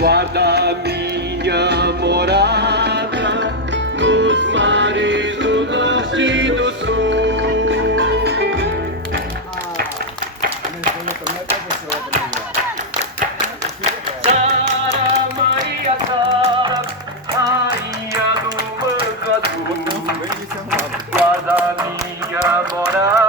Guarda minha morada nos mares do norte e do sul. Sara Maria Sara, rainha do manto azul, guarda minha morada